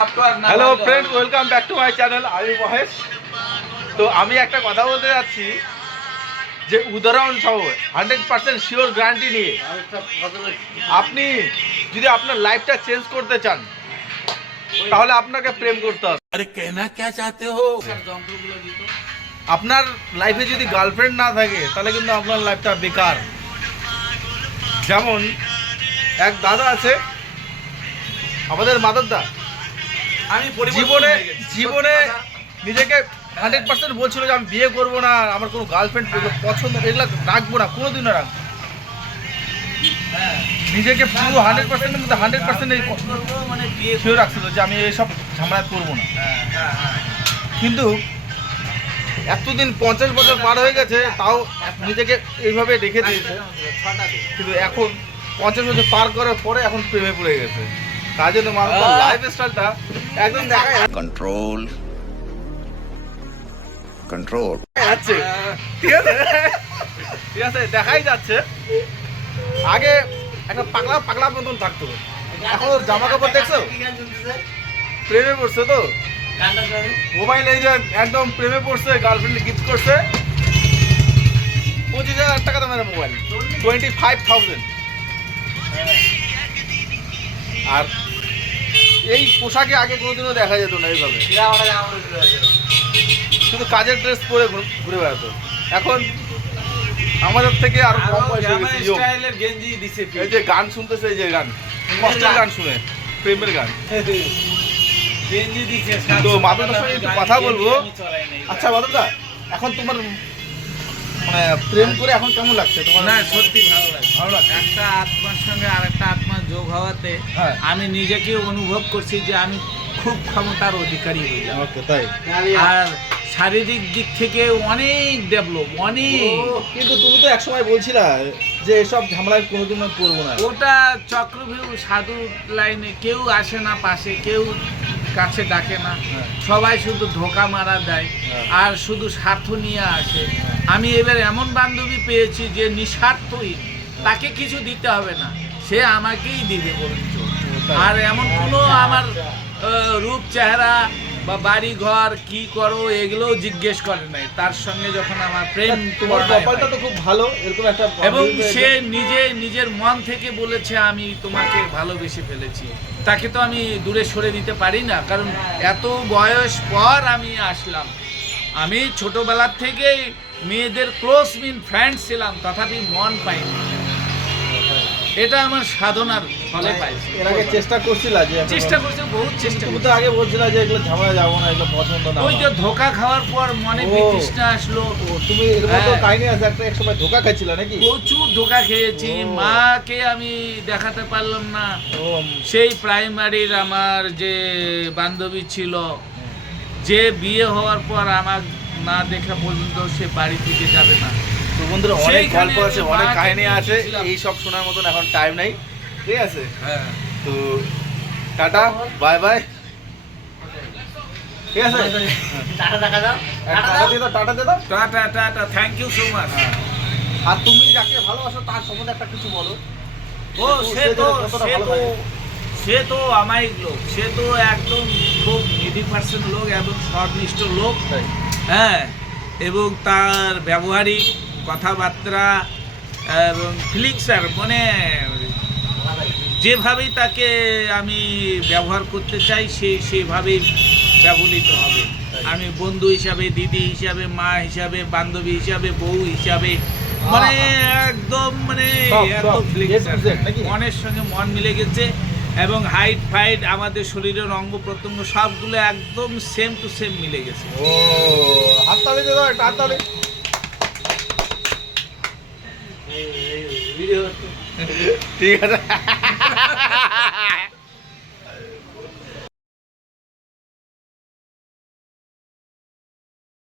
Hello friend welcome back to my channel আমি মহেশ তো আমি একটা কথা বলতে যাচ্ছি যে উদাহরণ সহ হান্ড্রেড পার্সেন্ট শিওর গ্যারান্টি নিয়ে। আপনি যদি আপনার লাইফটা চেঞ্জ করতে চান তাহলে আপনাকে প্রেম করতে হবে। আরে কেনা কে চাতে হো? আপনার লাইফে যদি গার্লফ্রেন্ড না থাকে তাহলে কিন্তু আপনার লাইফটা বেকার। যেমন এক দাদা আছে আমাদের মাদার দা জীবনে জীবনে নিজেকে হান্ড্রেড পার্সেন্ট বলছিল যে আমি বিয়ে করব না আমার কোনো গার্লফ্রেন্ড পছন্দ এগুলো রাখব না কোনোদিনও রাখব নিজেকে পুরো হান্ড্রেড পার্সেন্টের মধ্যে হান্ড্রেড পার্সেন্ট মানে শিওর রাখছিল যে আমি এইসব ঝামেলা করব না। কিন্তু এতদিন পঞ্চাশ বছর পার হয়ে গেছে তাও নিজেকে এইভাবে রেখে দিয়েছে। কিন্তু এখন পঞ্চাশ বছর পার করার পরে এখন প্রেমে পড়ে গেছে। তার জন্য মানুষ লাইফ স্টাইলটা একদম দেখা control. Control. যাচ্ছে। ঠিক আছে? ঠিক আছে দেখাই যাচ্ছে। আগে একটা পাগলা পাগলা মতন থাকতো। এখন জামা কাপড় দেখছ? প্রেমে পড়ছে তো? মোবাইল যে একদম প্রেমে পড়ছে গার্লফ্রেন্ড গিফট করছে। পঁচিশ হাজার টাকা দামের মোবাইল টোয়েন্টি ফাইভ থাউজেন্ড আর এই পোশাকে আগে কোনোদিনও দেখা যেত না এইভাবে। শুধু কাজের ড্রেস পরে ঘুর- বেড়াতো। এখন আমাদের থেকে আরও কম বয়স এই যে গান শুনতেছে এই যে গান। কষ্টের গান শুনে প্রেমের গান। তো মাদুদার সঙ্গে কথা বলব। আচ্ছা বাদুদা এখন তোমার প্রেম করে এখন কেমন লাগছে? তোমার না সত্যি ভালো লাগে ভালো একটা আত্মার সঙ্গে আরেকটা আত্মা যোগ হওয়াতে হ্যাঁ। আমি নিজেকে অনুভব করছি যে আমি খুব ক্ষমতার অধিকারী হইলাম ওকে তাই? আর শারীরিক দিক থেকে অনেক ডেভেলপ অনেক। কিন্তু তুমি তো একসময় বলছিলা যে এসব ঝামেলায় কোনোদিন করব না। ওটা চক্রভিউ সাধু লাইনে কেউ আসে না পাশে কেউ কাছে ডাকে না। হ্যাঁ। সবাই শুধু ধোকা মারা দেয়। হ্যাঁ। আর শুধু স্বার্থ নিয়ে আসে। আমি এবার এমন বান্ধবী পেয়েছি যে নিঃস্বার্থই তাকে কিছু দিতে হবে না। সে আমাকেই দিবে বরঞ্চ। আর এমন কোনো আমার রূপ চেহারা বা বাড়ি ঘর কি করো এগুলোও জিজ্ঞেস করে নাই। তার সঙ্গে যখন আমার প্রেম তোমার কপালটা তো খুব ভালো এরকম একটা এবং সে নিজে নিজের মন থেকে বলেছে আমি তোমাকে ভালোবেসে ফেলেছি। তাকে তো আমি দূরে সরে দিতে পারি না কারণ এত বয়স পর আমি আসলাম। আমি ছোটবেলার থেকেই মেয়েদের ক্লোজ মিন ফ্রেন্ড ছিলাম তথাপি মন পাইনি। এটা আমার সাধনার ফলে পাইছি। এর আগে চেষ্টা করছিলা যে চেষ্টা করছি বহুত চেষ্টা তুমি তো আগে বলছিলা যে এগুলো ঝামেলা যাব না এগুলো পছন্দ না ওই যে। ধোকা খাওয়ার পর মনে বিতৃষ্ণা আসলো। তুমি এরকম তো হ্যাঁ। কাহিনী আছে একটা এক সময় ধোকা খাচ্ছিলা নাকি? প্রচুর ধোকা খেয়েছি। মাকে আমি দেখাতে পারলাম না। সেই প্রাইমারির আমার যে বান্ধবী ছিল যে বিয়ে হওয়ার পর আমার না দেখা পর্যন্ত সে বাড়ি থেকে যাবে না। তো বন্ধুরা অনেক গল্প আছে অনেক কাহিনী আছে এই সব শোনার মতন এখন টাইম নাই ঠিক আছে? হ্যাঁ। তো টাটা বাই বাই ঠিক আছে? টাটা দেখা দাও। টাটা দিয়ে দাও টাটা দিয়ে দাও। Tata tata thank you so much আর তুমি যাকে ভালোবাসো তার সম্বন্ধে একটা কিছু বলো। ও সে তো সে তো? সে তো আমায়িক লোক সে তো একদম খুব নিডি পার্সেন্ট লোক এবং সর্বনিষ্ঠ লোক। হ্যাঁ এবং তার ব্যবহারিক কথাবার্তা এবং ফিলিংসার মানে যেভাবেই তাকে আমি ব্যবহার করতে চাই সে সেভাবেই ব্যবহৃত হবে। আমি বন্ধু হিসাবে দিদি হিসাবে মা হিসাবে বান্ধবী হিসাবে বউ হিসাবে মানে একদম মানে? মনের সঙ্গে মন মিলে গেছে এবং হাইট ফাইট আমাদের শরীরের অঙ্গ প্রত্যঙ্গ সবগুলো একদম সেম টু সেম মিলে গেছে। ও হাততালি একটা হাততালি। ঠিক আছে